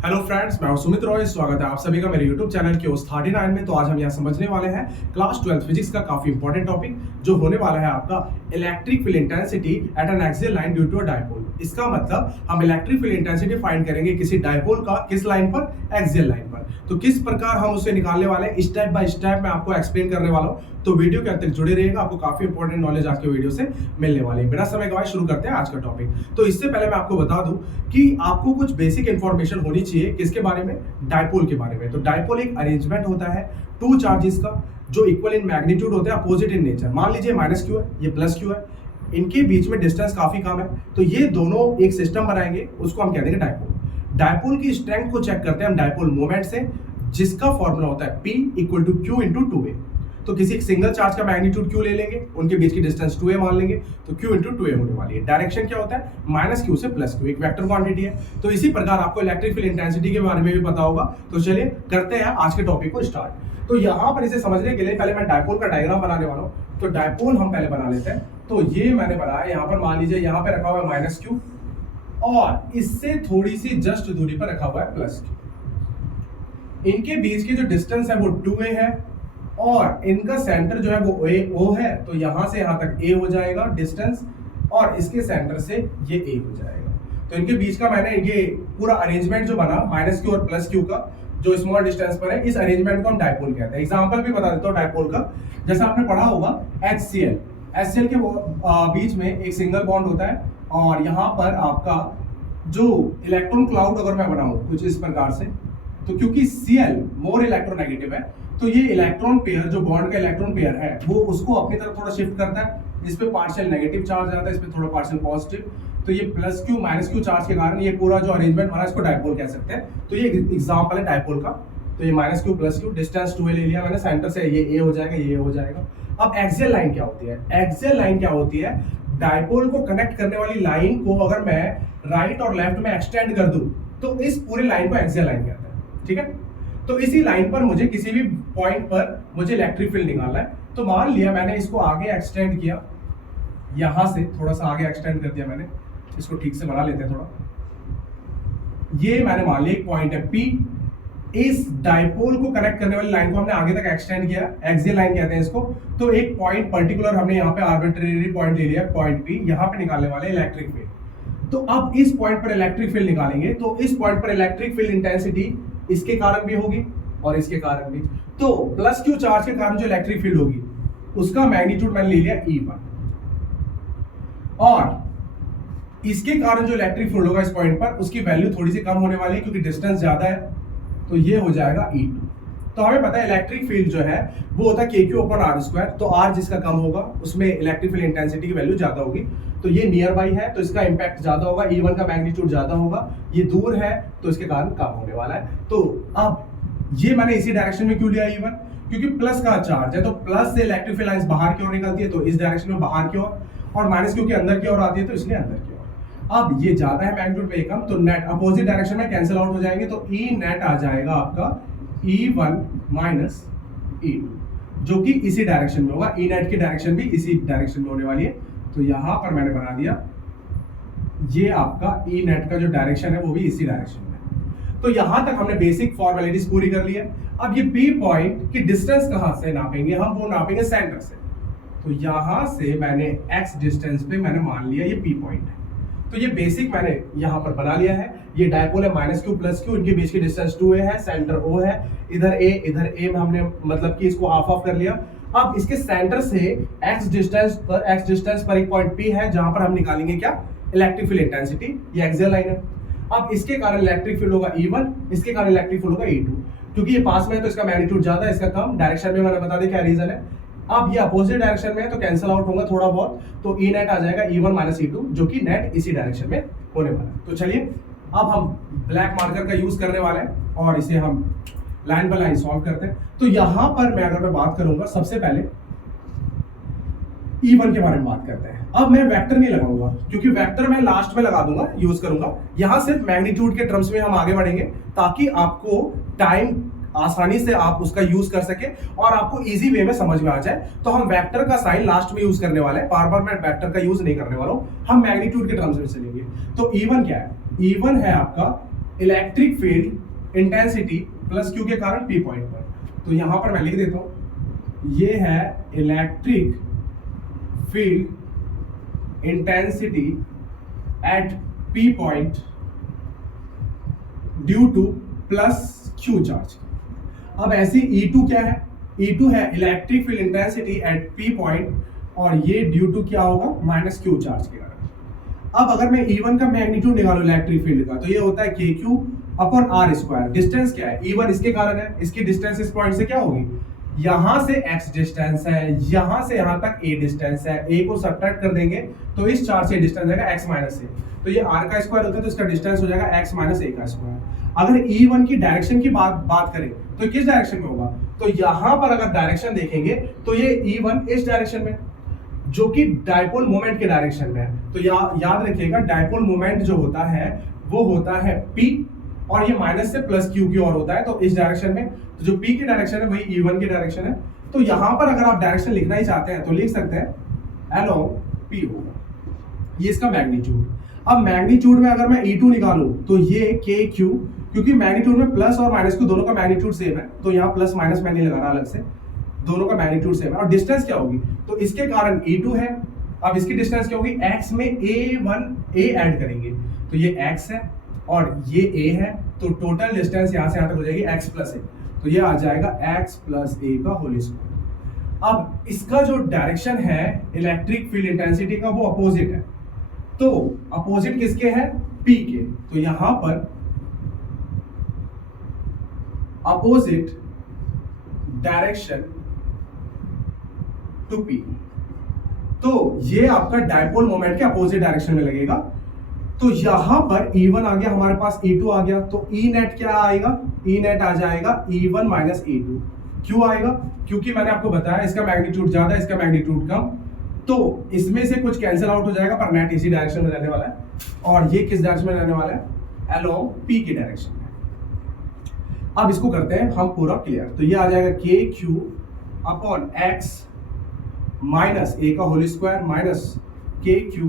Hello friends, मैं हूं सुमित रॉय। स्वागत है आप सभी का मेरे YouTube चैनल के उस 39 में। तो आज हम यहाँ समझने वाले हैं क्लास 12 फिजिक्स का काफी इंपॉर्टेंट टॉपिक जो होने वाला है आपका electric field intensity at an axial line due to a dipole. इसका मतलब हम इलेक्ट्रिक फील्ड इंटेंसिटी फाइंड करेंगे किसी डायपोल का, किस लाइन पर, एक्सियल लाइन पर। तो किस प्रकार हम उसे निकालने वाले हैं स्टेप बाय स्टेप मैं आपको एक्सप्लेन करने वाला हूँ। तो वीडियो के अंत तक जुड़े रहिएगा, आपको काफी इंपॉर्टेंट नॉलेज आज के वीडियो से मिलने वाली है। बिना समय गवाए शुरू करते हैं आज का टॉपिक। तो इससे पहले मैं आपको बता दूं कि आपको कुछ बेसिक इंफॉर्मेशन होनी चाहिए किसके बारे में, डायपोल के बारे में। तो डायपोल एक अरेंजमेंट होता है टू चार्जेस का जो इक्वल इन मैग्नीट्यूड होते हैं, अपोजिट इन नेचर। मान लीजिए माइनस क्यू है, ये प्लस क्यू है, इनके बीच में डिस्टेंस काफी कम है, तो ये दोनों एक सिस्टम बनाएंगे, उसको हम कह देंगे डायपोल। डायपोल की स्ट्रेंथ को चेक करते हैं हम डायपोल मोमेंट से, जिसका फॉर्मूला होता है P equal to Q into 2A। तो किसी एक सिंगल चार्ज का मैग्नीट्यूड Q ले लेंगे, उनके बीच की डिस्टेंस 2A मान लेंगे, तो Q इंटू 2A होने वाली है। डायरेक्शन क्या होता है, माइनस Q से प्लस Q, एक वेक्टर क्वांटिटी है। तो इसी प्रकार आपको इलेक्ट्रिक फील्ड इंटेंसिटी के बारे में भी पता होगा। तो चलिए करते हैं आज के टॉपिक को स्टार्ट। तो यहाँ पर इसे समझने के लिए पहले मैं डायपोल का डायग्राम बनाने वाला हूँ। तो डायपोल हम पहले बना लेते हैं। तो ये मैंने बनाया, यहाँ पर मान लीजिए यहाँ पे रखा हुआ है माइनस Q और इससे थोड़ी सी जस्ट दूरी पर रखा हुआ है प्लस Q। इनके बीच की जो डिस्टेंस है वो 2A है और इनका सेंटर जो है वो O है। तो यहां से यहां तक A हो जाएगा डिस्टेंस और इसके सेंटर से ये A हो जाएगा। तो इनके बीच का मैंने ये पूरा अरेंजमेंट जो बना माइनस Q और प्लस Q का जो स्मॉल डिस्टेंस पर है, इस अरेंजमेंट को हम डायपोल कहते हैं। एग्जांपल भी बता देता हूँ डायपोल का। जैसा आपने पढ़ा होगा HCl के बीच में एक सिंगल बॉन्ड होता है और यहाँ पर आपका जो इलेक्ट्रॉन क्लाउड अगर मैं बनाऊं कुछ इस प्रकार से, तो क्योंकि Cl मोर इलेक्ट्रोनेगेटिव है, तो ये इलेक्ट्रॉन पेयर जो बॉन्ड का इलेक्ट्रॉन पेयर है वो उसको अपनी तरफ थोड़ा शिफ्ट करता है। इस पे पार्शियल नेगेटिव चार्ज आता है, इस पे थोड़ा पार्शियल पॉजिटिव। तो ये plus Q minus Q charge के कारण ये पूरा जो अरेंजमेंट बना इसको डायपोल कह सकते हैं। तो ये एग्जांपल है डायपोल का। तो ये minus Q plus Q, distance 2A ले लिया मैंने, सेंटर से ये A हो जाएगा, ये हो जाएगा। अब एक्सियल लाइन क्या होती है? एक्सियल लाइन क्या होती है? डायपोल को कनेक्ट करने वाली लाइन को अगर मैं राइट और लेफ्ट में एक्सटेंड कर दूं तो इस पूरी लाइन को एक्सियल लाइन कहते हैं। ठीक है, तो इसी लाइन पर मुझे किसी भी पॉइंट पर मुझे इलेक्ट्रिक फील्ड निकालना है। तो मान लिया मैंने इसको आगे एक्सटेंड किया, यहां से थोड़ा सा आगे एक्सटेंड कर दिया मैंने, इसको ठीक से बना लेते हैं थोड़ा। ये मैंने मान लिया एक पॉइंट है P, इस डायपोल को कनेक्ट करने वाली लाइन को हमने आगे तक एक्सटेंड किया, एक्सियल लाइन कहते हैं इसको। तो एक पॉइंट पर्टिकुलर हमने यहाँ पे आर्बिट्रेरी पॉइंट ले लिया, पॉइंट P, यहाँ पे निकालने वाले इलेक्ट्रिक फील्ड। तो अब इस पॉइंट पर इलेक्ट्रिक फील्ड निकालेंगे, तो इस पॉइंट पर इलेक्ट्रिक फील्ड इंटेंसिटी इसके कारण भी होगी और इसके कारण भी। तो प्लस Q चार्ज के कारण जो इलेक्ट्रिक फील्ड होगी उसका मैग्नीट्यूड मैंने ले लिया E1 और इसके कारण जो इलेक्ट्रिक फील्ड होगा इस पॉइंट पर उसकी वैल्यू थोड़ी सी कम होने वाली है क्योंकि डिस्टेंस ज्यादा है। तो ये हो जाएगा E2। तो हमें पता है इलेक्ट्रिक फील्ड जो है वो होता है KQ/R²। तो R जिसका कम होगा उसमें इलेक्ट्रिक फील्ड इंटेंसिटी की वैल्यू ज्यादा होगी। तो ये नियर बाई है तो इसका इंपैक्ट ज्यादा होगा, E1 का मैग्नीट्यूड ज्यादा होगा। ये दूर है तो इसके कारण कम होने वाला है। तो अब ये मैंने इसी डायरेक्शन में क्यों लिया E1? क्योंकि प्लस का चार्ज है तो प्लस से इलेक्ट्रिक फील्ड लाइंस बाहर की ओर निकलती है, तो इस डायरेक्शन में बाहर की ओर, और माइनस क्योंकि अंदर की ओर आती है तो इसलिए अंदर की ओर। अब ये ज्यादा है मैग्नीट्यूड में कम, तो नेट अपोजिट डायरेक्शन में कैंसिल आउट हो जाएंगे। तो E नेट आ जाएगा आपका E1 माइनस E2 जो कि इसी डायरेक्शन में होगा। E नेट की डायरेक्शन भी इसी डायरेक्शन में होने वाली है। तो यहां पर मैंने बना दिया ये आपका E नेट का जो डायरेक्शन है वो भी इसी डायरेक्शन में। तो यहां तक हमने बेसिक फॉर्मेलिटीज पूरी कर ली है। अब ये P पॉइंट की डिस्टेंस कहां से नापेंगे हम? वो नापेंगे सेंटर से। तो यहां से मैंने x डिस्टेंस पे मैंने मान लिया ये P पॉइंट है। तो ये बेसिक मैंने यहां पर बना लिया है। ये डायपोल है माइनस Q प्लस Q, इनके बीच की डिस्टेंस 2A है, सेंटर O है, इधर A में हमने मतलब कि इसको हाफ ऑफ कर लिया। अब इसके सेंटर से x डिस्टेंस पर एक पॉइंट P है जहां पर हम निकालेंगे क्या? Electric field intensity. ये एक्सियल लाइन है। अब इसके कारण इलेक्ट्रिक फील्ड होगा E1, इसके कारण इलेक्ट्रिक फील्ड होगा E2। क्योंकि ये पास में है तो इसका मैग्नीट्यूड ज्यादा है, इसका कम। डायरेक्शन में मैंने बता दिया क्या रीजन है। अब ये अपोजिट डायरेक्शन में है तो कैंसिल आउट होगा थोड़ा बहुत, तो E नेट आ जाएगा E1 माइनस E2 जो कि नेट इसी डायरेक्शन में होने वाला है। तो चलिए अब हम ब्लैक मार्कर का यूज करने वाले हैं और इसे हम लाइन बाय लाइन सॉल्व करते हैं। तो यहां पर मैं बात करूंगा सबसे पहले E1 के बारे में बात करते हैं। अब मैं वेक्टर नहीं लगाऊंगा क्योंकि वेक्टर मैं लास्ट में लगा दूंगा, यूज करूंगा। यहां सिर्फ मैग्नीट्यूड के टर्म्स में हम आगे बढ़ेंगे ताकि आपको टाइम आसानी से आप उसका यूज कर सके और आपको इजी वे में समझ में आ जाए। तो हम वेक्टर का साइन लास्ट में यूज करने वाले हैं, बार बार मैं वेक्टर का यूज नहीं करने वाला हूं। हम मैग्नीट्यूड के टर्म्स में चलेंगे। तो E1 क्या है? E1 है आपका electric field intensity plus Q के कारण पी पॉइंट पर। तो यहां पर मैं लिख देता हूं, ये है electric field intensity eight P point due two plus Q charge. अब ऐसी E2 क्या है? E2 है electric field intensity eight P point, और ये ड्यू टू क्या होगा? माइनस क्यू चार्ज के कारण। अब अगर मैं E1 का मैग्नीट्यूड निकालूं इलेक्ट्रिक फील्ड का, तो ये होता है KQ upon R square. Distance क्या है? E1 इसके कारण है, इसकी डिस्टेंस इस पॉइंट से क्या होगी? यहां से x डिस्टेंस है, यहां से यहां तक a डिस्टेंस है, a को सब्ट्रैक्ट कर देंगे तो इस चार्ज से डिस्टेंस आएगा x माइनस a। तो ये r का स्क्वायर होता है तो इसका डिस्टेंस हो जाएगा x माइनस a का स्क्वायर। अगर E1 की डायरेक्शन की बात करें तो किस डायरेक्शन में होगा? तो यहां पर अगर डायरेक्शन देखेंगे तो ये E1 इस डायरेक्शन में, जो कि डायपोल मोमेंट के डायरेक्शन में है। तो याद रखिएगा, डायपोल मोमेंट जो होता है वो होता है P, और ये माइनस से प्लस क्यू की ओर होता है, तो इस डायरेक्शन में। तो जो P की डायरेक्शन है वही E1 की डायरेक्शन है। तो यहां पर अगर आप डायरेक्शन लिखना ही चाहते हैं तो लिख सकते हैं along P होगा, ये इसका मैग्नीट्यूड। अब मैग्नीट्यूड में अगर मैं E2 निकालूं तो ये KQ, क्योंकि मैग्नीट्यूड में प्लस और माइनस को दोनों का मैग्नीट्यूड सेम है, तो यहाँ प्लस माइनस मैं नहीं लगा रहा अलग से, दोनों का मैग्नीट्यूड सेम है। और डिस्टेंस क्या होगी? तो इसके कारण E2 है। अब इसकी डिस्टेंस क्या होगी? x में A ऐड करेंगे तो ये x है और ये a है, तो टोटल डिस्टेंस यहां से यहां तक हो जाएगी x प्लस a, तो ये आ जाएगा x प्लस a का होल स्क्वायर। अब इसका जो डायरेक्शन है इलेक्ट्रिक फील्ड इंटेंसिटी का वो अपोजिट है, तो अपोजिट किसके है? P के। तो यहां पर अपोजिट डायरेक्शन टू P, तो ये आपका डायपोल मोमेंट के अपोजिट डायरेक्शन में लगेगा। तो यहां पर E1 आ गया हमारे पास, E2 आ गया, तो E नेट क्या आएगा? E नेट आ जाएगा E1 माइनस E2। क्यों आएगा? क्योंकि मैंने आपको बताया इसका मैग्नीट्यूड ज्यादा, इसका मैग्नीट्यूड कम, तो इसमें से कुछ कैंसिल आउट हो जाएगा, पर नेट इसी डायरेक्शन में रहने वाला है। और ये किस डायरेक्शन में रहने वाला है? अलोंग P की डायरेक्शन में। अब इसको करते हैं हम पूरा क्लियर। तो ये आ जाएगा KQ upon x minus a का whole square minus KQ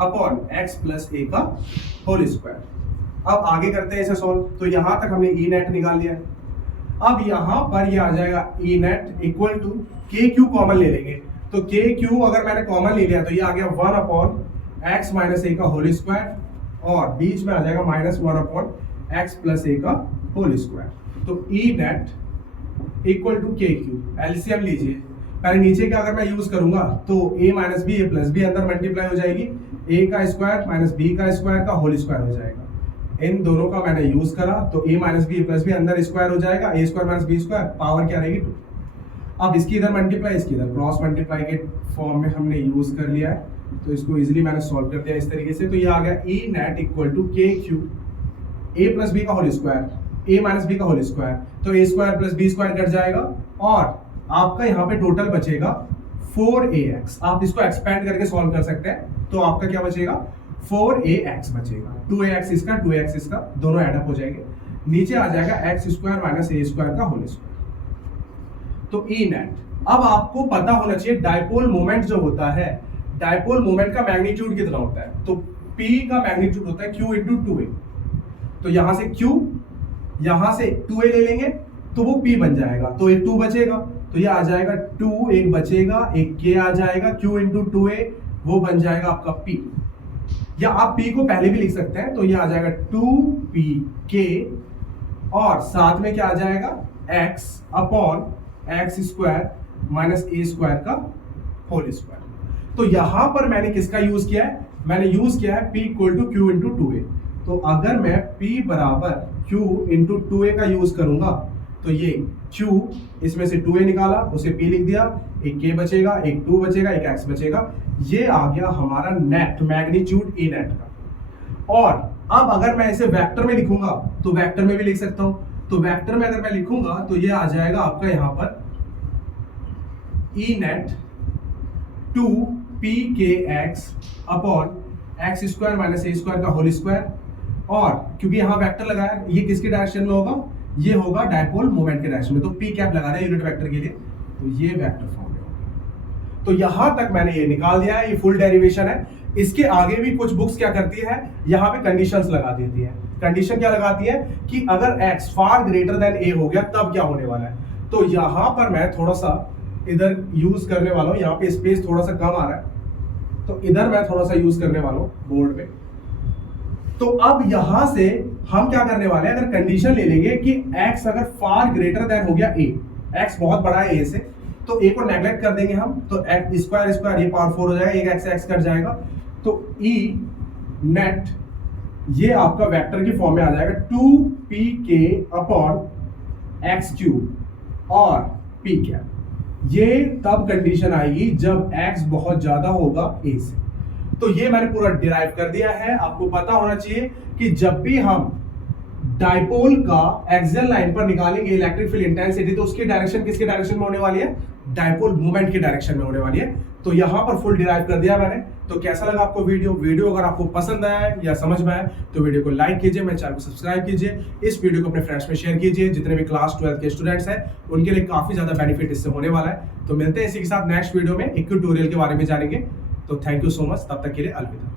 upon x plus a का होल स्क्वायर। अब आगे करते हैं इसे सॉल्व। तो यहां तक हमने E नेट निकाल लिया है। अब यहां पर ये आ जाएगा E net equal to KQ common ले लेंगे, तो KQ अगर मैंने कॉमन ले लिया तो ये आ गया 1 अपॉन x माइनस a का होल स्क्वायर, और बीच में आ जाएगा minus 1 upon x plus a का होल स्क्वायर। तो E net equal to KQ। LCM लीजिए, पहले नीचे का अगर मैं यूज करूंगा तो a minus B, a plus B अंदर मल्टीप्लाई हो जाएगी, a का स्क्वायर माइनस b का स्क्वायर का होल स्क्वायर हो जाएगा। इन दोनों का मैंने यूज करा तो a minus B plus B अंदर स्क्वायर हो जाएगा, a square minus B square, power क्या रहेगी 2। अब इसकी इधर मल्टीप्लाई, इसकी इधर क्रॉस मल्टीप्लाई के फॉर्म में हमने यूज कर लिया है, तो इसको इजीली मैंने सॉल्व कर दिया इस तरीके से। तो ये आ गया E net equal to KQ a plus B का whole square, a minus B का होल स्क्वायर, तो a square plus B square cut जाएगा, और आपका यहाँ पे टोटल बचेगा 4ax। आप इसको एक्सपेंड करके सॉल्व कर सकते हैं, तो आपका क्या बचेगा? 4ax बचेगा। 2ax इसका 2ax इसका दोनों एडअप हो जाएंगे, नीचे आ जाएगा x square minus a square का होल स्क्वायर। तो E नेट। अब आपको पता होना चाहिए डायपोल मोमेंट जो होता है, डायपोल मोमेंट का मैग्नीट्यूड कितना होता है? तो P का मैग्नीट्यूड होता है Q इंटू 2a। तो यहां से Q, यहां से 2a ले लेंगे तो वो P बन जाएगा, तो एक 2 बचेगा, तो ये आ जाएगा 2, एक बचेगा, एक K आ जाएगा, Q इंटू 2a वो बन जाएगा आपका P। या आप P को पहले भी लिख सकते हैं, तो ये आ जाएगा 2pk, और साथ में क्या आ जाएगा? x upon x square minus a square का होल स्क्वायर। तो यहां पर मैंने किसका यूज किया है? मैंने यूज किया है P equal to Q into 2a। तो अगर मैं P बराबर Q इंटू 2a का यूज करूंगा तो ये Q, इसमें से 2a निकाला, उसे P लिख दिया, एक K बचेगा, एक 2 बचेगा, एक x बचेगा। ये आ गया हमारा नेट मैग्नीट्यूड E नेट का। और अब अगर मैं इसे वेक्टर में लिखूंगा तो वेक्टर में भी लिख सकता हूं। तो वेक्टर में अगर मैं लिखूंगा तो ये आ जाएगा आपका यहां पर E net 2pkx upon x square minus a square का होल स्क्वायर, और क्योंकि यहां वेक्टर लगाया, ये किसके डायरेक्शन में होगा? ये होगा डायपोल मोमेंट के डायरेक्शन में, तो p कैप लगा रहे हैं यूनिट वेक्टर के लिए, तो ये वेक्टर फॉर्म में होगा। तो यहां तक मैंने ये निकाल दिया है, ये फुल डेरिवेशन है। इसके आगे भी कुछ बुक्स क्या करती है, यहाँ पे कंडीशंस लगा देती है। कंडीशन क्या लगाती है कि अगर x far greater than a हो गया तब क्या होने वाला है। तो यहां पर मैं थोड़ा सा इधर यूज करने वाला हूं, यहाँ पे स्पेस थोड़ा सा कम आ रहा है तो इधर मैं थोड़ा सा यूज करने वाला हूं बोर्ड पे। तो अब यहां से हम क्या करने वाले हैं, अगर कंडीशन ले लेंगे कि x अगर फार ग्रेटर देन हो गया a, x बहुत बड़ा है a से, तो a को नेग्लेक्ट कर देंगे हम, तो x स्क्वायर स्क्वायर ये पावर 4 हो जाएगा, एक x कट जाएगा, तो e नेट ये आपका वेक्टर की फॉर्म में आ जाएगा 2pk अपॉन एक्स क्यूब और p क्या, ये तब कंडीशन आएगी जब x बहुत ज्यादा होगा a से। तो ये मैंने पूरा डिराइव कर दिया है। आपको पता होना चाहिए कि जब भी हम डाइपोल का एक्सियल लाइन पर निकालेंगे इलेक्ट्रिक फील्ड इंटेंसिटी, तो उसकी डायरेक्शन किसके डायरेक्शन में होने वाली है, डाइपोल मूवमेंट की डायरेक्शन में होने वाली है। तो यहां पर फुल डिराइव कर दिया मैंने। तो कैसा लगा आपको वीडियो अगर आपको पसंद आया या समझ में आया तो वीडियो को लाइक कीजिए, मेरे चैनल को सब्सक्राइब कीजिए, इस वीडियो को अपने फ्रेंड्स में शेयर कीजिए। जितने भी क्लास 12 के स्टूडेंट्स हैं उनके लिए काफी ज्यादा बेनिफिट इससे होने वाला है। तो मिलते हैं इसी के साथ नेक्स्ट वीडियो में, एक ट्यूटोरियल के बारे में जानेंगे। तो थैंक यू सो मच, तब तक के लिए अलविदा।